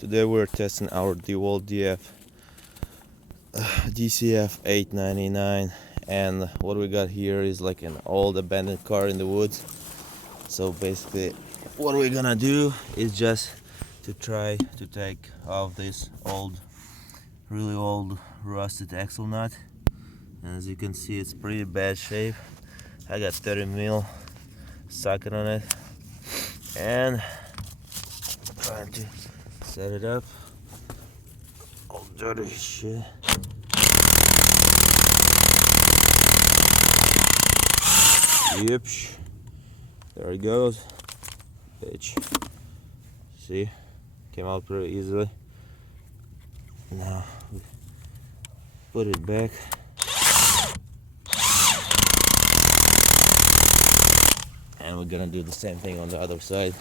Today we're testing our Dewalt DCF899, and what we got here is like an old abandoned car in the woods. So basically what we're gonna do is just to try to take off this really old rusted axle nut, and as you can see it's pretty bad shape. I got 30 mil socket on it and trying to set it up. All dirty shit. Yep, there it goes. Bitch. See, came out pretty easily. Now put it back. And we're gonna do the same thing on the other side.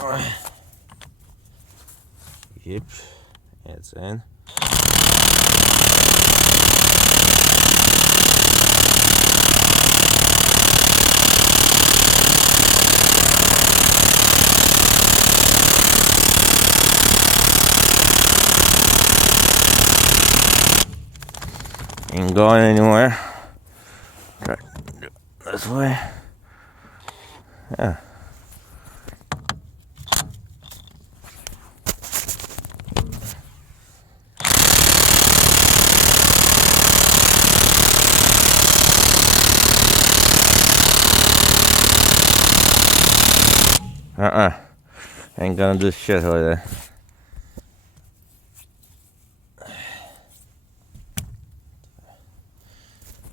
Alright. Yep, it's in. Ain't going anywhere. Try this way. Yeah. Ain't gonna do shit with it.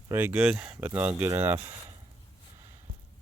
Very good, but not good enough.